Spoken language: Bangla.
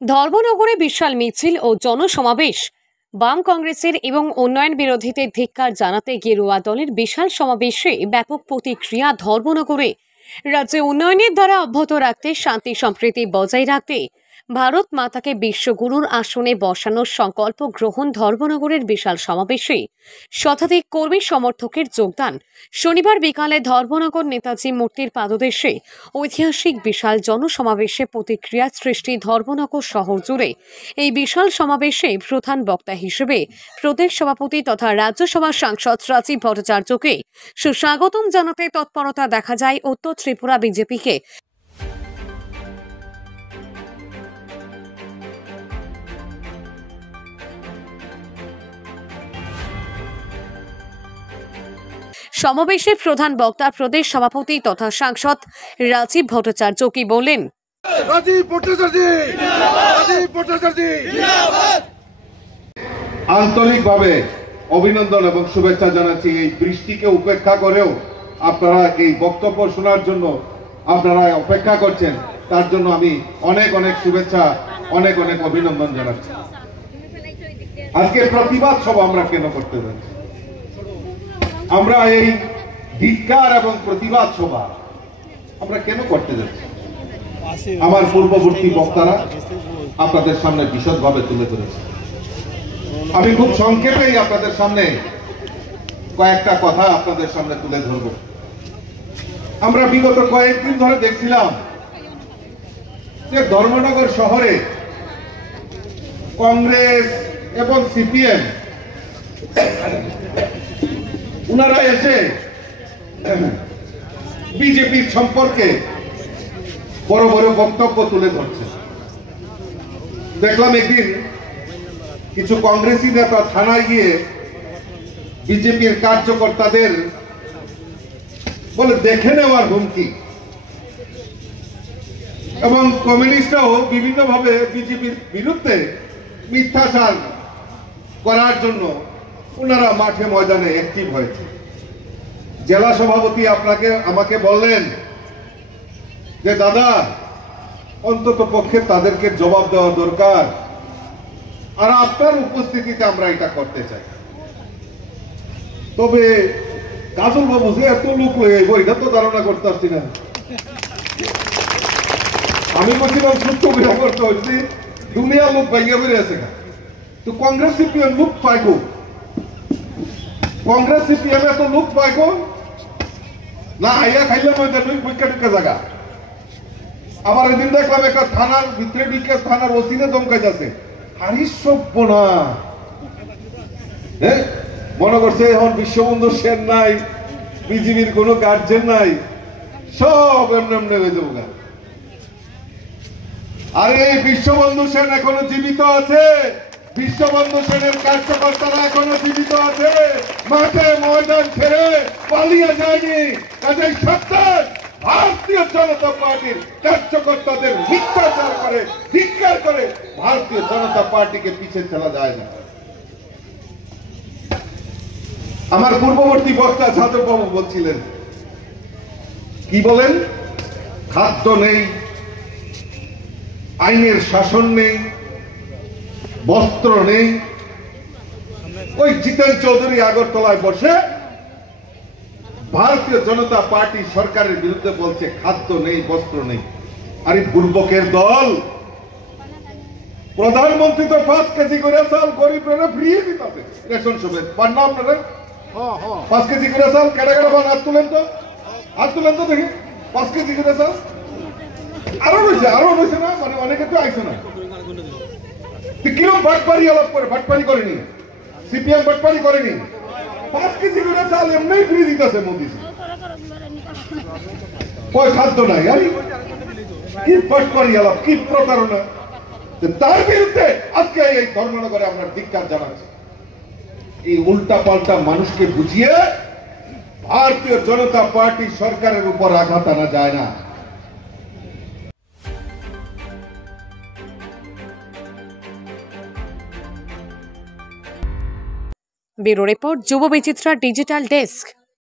ধর্মনগরে বিশাল মিছিল ও জনসমাবেশ। বাম কংগ্রেসের এবং উন্নয়ন বিরোধীদের ধিক্কার জানাতে গেরুয়া দলের বিশাল সমাবেশে ব্যাপক প্রতিক্রিয়া। ধর্মনগরে রাজ্যে উন্নয়নের দ্বারা অব্যাহত রাখতে, শান্তি সম্প্রীতি বজায় রাখতে ভারত মাতাকে বিশ্বগুরুর আসনে বসানোর সংকল্প গ্রহণ। ধর্মনগরের বিশাল সমাবেশে শতাধিক কর্মী সমর্থকের যোগদান। শনিবার বিকালে ধর্মনগর নেতাজি মূর্তির পাদদেশে ঐতিহাসিক বিশাল জনসমাবেশে প্রতিক্রিয়া সৃষ্টি। ধর্মনগর শহর জুড়ে এই বিশাল সমাবেশে প্রধান বক্তা হিসেবে প্রদেশ সভাপতি তথা রাজ্যসভা সাংসদ রাজীব ভট্টাচার্যকে সুস্বাগতম জানাতে তৎপরতা দেখা যায় উত্তর ত্রিপুরা বিজেপিকে। সমাবেশে প্রধান বক্তা প্রদেশ সভাপতি তথা সাংসদ রাজীব ভট্টাচার্য কি বলেন? আন্তরিকভাবে অভিনন্দন এবং শুভেচ্ছা জানাচ্ছি। এই বৃষ্টিকে উপেক্ষা করেও আপনারা এই বক্তব্য শোনার জন্য আপনারা অপেক্ষা করছেন, তার জন্য আমি অনেক অনেক শুভেচ্ছা, অনেক অনেক অভিনন্দন জানাচ্ছি। আজকে প্রতিবাদ সভা আমরা কেন করতে যাচ্ছি? আমরা এই ধিক্কার এবং প্রতিবাদ সভা আমরা কেন করতে যাচ্ছি? আমার পূর্ববর্তী বক্তারা আপনাদের সামনে বিশদভাবে তুলে ধরেছে। আমি খুব সংক্ষেপেই আপনাদের সামনে কয়েকটা কথা আপনাদের সামনে তুলে ধরব। আমরা বিগত কয়েকদিন ধরে দেখছিলাম যে ধর্মনগর শহরে কংগ্রেস এবং সিপিএম উনারা এসে বিজেপির সম্পর্কে বড় বড় বক্তব্য তুলে ধরছে। দেখলাম একদিন কিছু কংগ্রেসী নেতা থানায় গিয়ে বিজেপির কার্যকর্তাদের বলে দেখে নেওয়ার হুমকি, এবং কমিউনিস্টরাও বিভিন্নভাবে বিজেপির বিরুদ্ধে মিথ্যাচার করার জন্য ওনারা মাঠে ময়দানে অ্যাক্টিভ হয়েছে। জেলা সভাপতি আমাকে বললেন যে দাদা, অন্তত পক্ষে তাদেরকে জবাব দেওয়া দরকার, আর আপনার উপস্থিতিতে আমরা এটা করতে চাই। তবে কাজল বাবু যে এত লোক লয়ে আইব এটা তো ধারণা করতে পারছি না। আমি বলছিলাম সত্য বিরাট করতে হচ্ছে, দুনিয়া লোক ভাইয়া বেরিয়ে আছে। তো কংগ্রেস সিপিএম লোক পাইব, কংগ্রেস সিপিএম এত লোক পাইব না আইয়া খাইলে পরীক্ষা জায়গা। আবার এদিন দেখলাম একটা থানার ভিতরে ঢুকে থানার ওসিনে দমকাই যাচ্ছে। মনে করছে এখন বিশ্ববন্ধু সেন নাই, বিজেপির কোন গার্জেন নাই, সব এমনি হয়ে যাবো। আরে এই বিশ্ববন্ধু সেন এখনো জীবিত আছে, বিশ্ববন্ধু সেনের কার্যকর্তারা এখনো জীবিত আছে, মাঠে ময়দান ছেড়ে পালিয়ে যায়নি। কাজেই সত্তর ভারতীয় জনতা পার্টির কার্যকর্তাদের মিথ্যাচার করে ধিক্কার করে ভারতীয় জনতা পার্টিকে পিছিয়ে চলা যায় না। আমার পূর্ববর্তী বক্তা যাদব বাবু বলছিলেন, কি বলেন? খাদ্য নেই, আইনের শাসন নেই, বস্ত্র নেই। ওই জিতেন চৌধুরী আগরতলায় বসে ভারতীয় জনতা পার্টি সরকারের বিরুদ্ধে বলছে খাদ্য নেই, বস্ত্র নেই। আরে বুর্বকের দল, প্রধানমন্ত্রী তো 5 কেজি করে চাল গরিবরা ফ্রি দিতে রেশন সমেত পান না আপনারা? 5 কেজি করে চাল কেটে কেটে পান? হাত তুলেন তো, হাত তুলেন তো দেখি। 5 কেজি করে চাল আরো রয়েছে না, মানে অনেকে তো আইছে না। কিরম বাটপারি আলাপ করে? বাটপারি করেনি, সিপিএম বাটপারি করেনি। 5 কেজি করে চাল এমনি ফ্রি দিতেছে মোদি। ওই খাদ্য নাই, আরে কি বাটপারি আলাপ, কি প্রতারণা! তার বিরুদ্ধে আজকে এই ধর্মনগরে আমরা ধিক্কার জানাচ্ছি। এই উল্টা পাল্টা মানুষকে বুঝিয়ে ভারতীয় জনতা পার্টি সরকারের উপর আঘাত আনা যায় না। ব্যুরো রিপোর্ট, যুব বিচিত্রা ডিজিটাল ডেস্ক।